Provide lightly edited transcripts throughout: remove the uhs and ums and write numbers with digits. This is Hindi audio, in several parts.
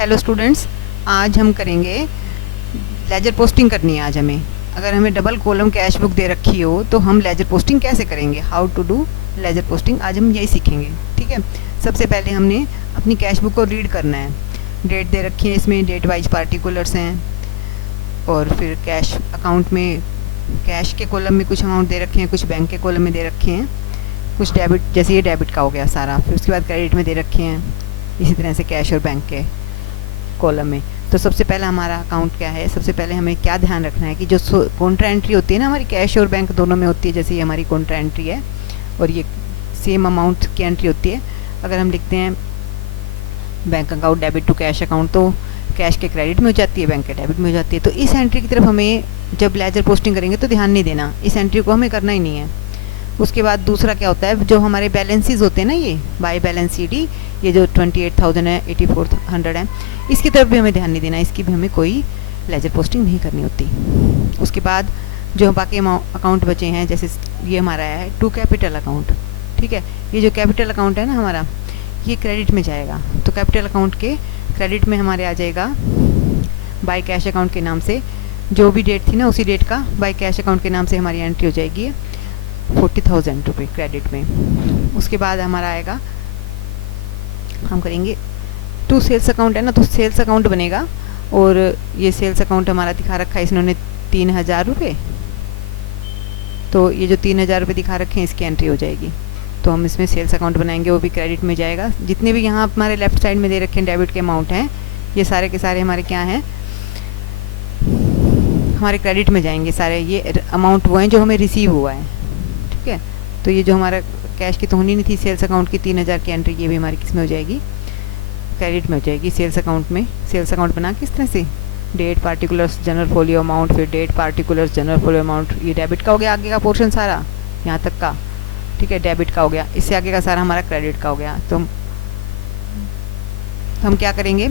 हेलो स्टूडेंट्स, आज हम करेंगे लेजर पोस्टिंग करनी है आज हमें। अगर हमें डबल कॉलम कैश बुक दे रखी हो तो हम लेजर पोस्टिंग कैसे करेंगे, how to do ledger posting, आज हम यही सीखेंगे। ठीक है, सबसे पहले हमने अपनी कैश बुक को रीड करना है। डेट दे रखी है, इसमें डेट वाइज पार्टिकुलर्स हैं और फिर कैश अकाउंट में कैश के कॉलम में कुछ अमाउंट दे रखे हैं, कुछ बैंक के कॉलम में दे रखे हैं, कुछ डेबिट, जैसे ये डेबिट का हो गया सारा, फिर उसके बाद क्रेडिट में दे रखे हैं, इसी तरह से कैश और बैंक के कॉलम में। तो सबसे पहला हमारा अकाउंट क्या है, सबसे पहले हमें क्या ध्यान रखना है कि जो कॉन्ट्रा एंट्री होती है ना हमारी कैश और बैंक दोनों में होती है, जैसे ये हमारी कॉन्ट्रा एंट्री है और ये सेम अमाउंट की एंट्री होती है। अगर हम लिखते हैं bank account debit to cash account तो कैश के क्रेडिट में हो जाती है, बैंक के डेबिट में हो जाती है। तो इस एंट्री की तरफ हमें जब लेजर पोस्टिंग करेंगे तो ध्यान नहीं देना, इस एंट्री को हमें करना ही नहीं है। उसके बाद दूसरा क्या होता है, जो हमारे बैलेंसेस होते हैं ना, ये बाय बैलेंस CD, ये जो 28,000 है, 8400 है, इसकी तरफ भी हमें ध्यान नहीं देना, इसकी भी हमें कोई लेजर पोस्टिंग नहीं करनी होती। उसके बाद जो बाकी अकाउंट बचे हैं, जैसे ये हमारा है टू कैपिटल अकाउंट। ठीक है, ये जो कैपिटल अकाउंट है ना हमारा, ये क्रेडिट में जाएगा। तो कैपिटल अकाउंट के क्रेडिट में हमारे आ जाएगा बाय कैश अकाउंट के नाम से, जो भी डेट थी ना उसी डेट का बाय कैश अकाउंट के नाम से हमारी एंट्री हो जाएगी 40,000 रुपये क्रेडिट में। उसके बाद हमारा आएगा, हम करेंगे टू सेल्स अकाउंट है ना, तो सेल्स अकाउंट बनेगा और ये सेल्स अकाउंट हमारा दिखा रखा है इन्होंने 3,000 रुपये। तो ये जो 3,000 रुपये दिखा रखे हैं इसकी एंट्री हो जाएगी। तो हम इसमें सेल्स अकाउंट बनाएंगे, वो भी क्रेडिट में जाएगा। जितने भी यहाँ हमारे लेफ्ट साइड में दे रखे हैं डेबिट के अमाउंट हैं, ये सारे के सारे हमारे क्या हैं, हमारे क्रेडिट में जाएंगे सारे। ये अमाउंट वो हैं जो हमें रिसीव हुआ है। ठीक है, तो ये जो हमारा कैश की तो होनी नहीं थी, सेल्स अकाउंट की 3,000 की एंट्री, ये भी हमारी किस में हो जाएगी, क्रेडिट में हो जाएगी सेल्स अकाउंट में। सेल्स अकाउंट बना किस तरह से, date particulars journal folio amount, फिर date particulars journal folio amount, ये डेबिट का हो गया आगे का पोर्शन सारा यहाँ तक का। ठीक है, डेबिट का हो गया, इससे आगे का सारा हमारा क्रेडिट का हो गया। तो हम क्या करेंगे,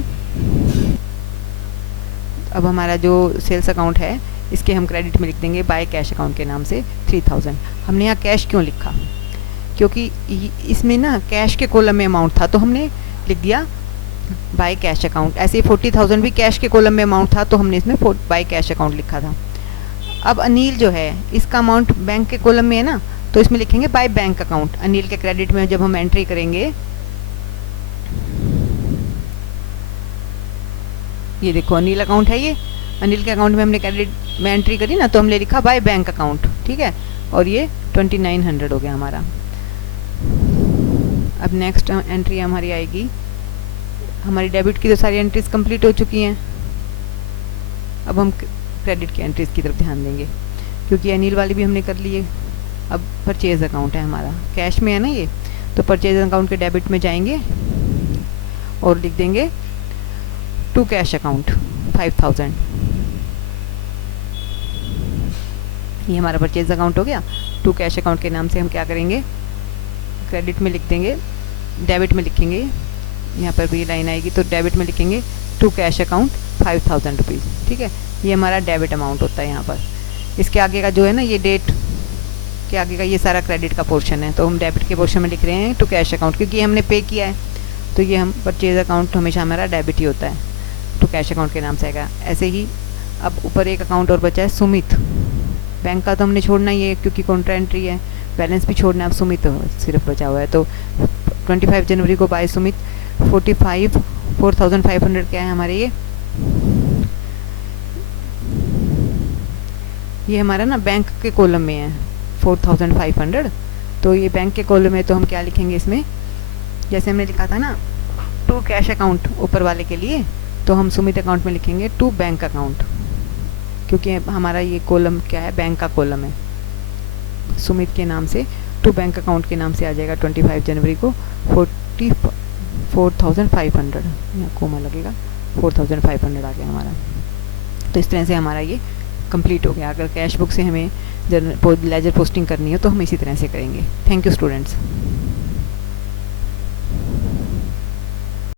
अब हमारा जो सेल्स अकाउंट है इसके हम क्रेडिट में लिख देंगे बाय कैश अकाउंट के नाम से 3,000। हमने यहाँ कैश क्यों लिखा, क्योंकि इसमें ना कैश के कॉलम में अमाउंट था तो हमने लिख दिया बाय कैश अकाउंट। ऐसे ही 40,000 भी कैश के कॉलम में अमाउंट था तो हमने इसमें बाय कैश अकाउंट लिखा था। अब अनिल जो है इसका अमाउंट बैंक के कॉलम में है ना, तो इसमें लिखेंगे बाय बैंक अकाउंट। अनिल के क्रेडिट में जब हम एंट्री करेंगे, ये देखो अनिल अकाउंट है, ये अनिल के अकाउंट में हमने क्रेडिट में एंट्री करी ना, तो हमने लिखा बाय बैंक अकाउंट। ठीक है, और ये 2900 हो गया हमारा। अब नेक्स्ट एंट्री हमारी आएगी, हमारी डेबिट की तो सारी एंट्रीज कंप्लीट हो चुकी हैं। अब हम क्रेडिट की एंट्रीज की तरफ ध्यान देंगे, क्योंकि अनिल वाली भी हमने कर ली है। अब परचेज अकाउंट है हमारा, कैश में है ना ये, तो परचेज अकाउंट के डेबिट में जाएंगे और लिख देंगे टू कैश अकाउंट 5,000। ये हमारा परचेज अकाउंट हो गया। टू कैश अकाउंट के नाम से हम क्या करेंगे, क्रेडिट में लिख देंगे, डेबिट में लिखेंगे, यहाँ पर भी लाइन आएगी तो डेबिट में लिखेंगे टू कैश अकाउंट 5,000 रुपीज़। ठीक है, ये हमारा डेबिट अमाउंट होता है यहाँ पर। इसके आगे का जो है ना, ये डेट के आगे का ये सारा क्रेडिट का पोर्शन है, तो हम डेबिट के पोर्शन में लिख रहे हैं टू कैश अकाउंट, क्योंकि ये हमने पे किया है तो ये हम परचेज अकाउंट हमेशा हमारा डेबिट ही होता है, टू कैश अकाउंट के नाम से आएगा। ऐसे ही अब ऊपर एक अकाउंट और बचा है सुमित, बैंक का तो हमने छोड़ना ही है क्योंकि कॉन्ट्रा एंट्री है, बैलेंस भी छोड़ना है। अब सुमित सिर्फ बचा हुआ है, तो 25 जनवरी को बाय सुमित 4,500 क्या है हमारे, ये हमारा ना बैंक के कॉलम में है 4,500। तो ये बैंक के कॉलम में, तो हम क्या लिखेंगे इसमें, जैसे हमने लिखा था ना टू कैश अकाउंट ऊपर वाले के लिए, तो हम सुमित अकाउंट में लिखेंगे टू बैंक अकाउंट, क्योंकि हमारा ये कॉलम क्या है, बैंक का कॉलम है। सुमित के नाम से टू बैंक अकाउंट के नाम से आ जाएगा 25 जनवरी को 4,500, यहाँ कोमा लगेगा, 4,500 आ गया हमारा। तो इस तरह से हमारा ये कंप्लीट हो गया। अगर कैश बुक से हमें लेजर पोस्टिंग करनी हो तो हम इसी तरह से करेंगे। Thank you students.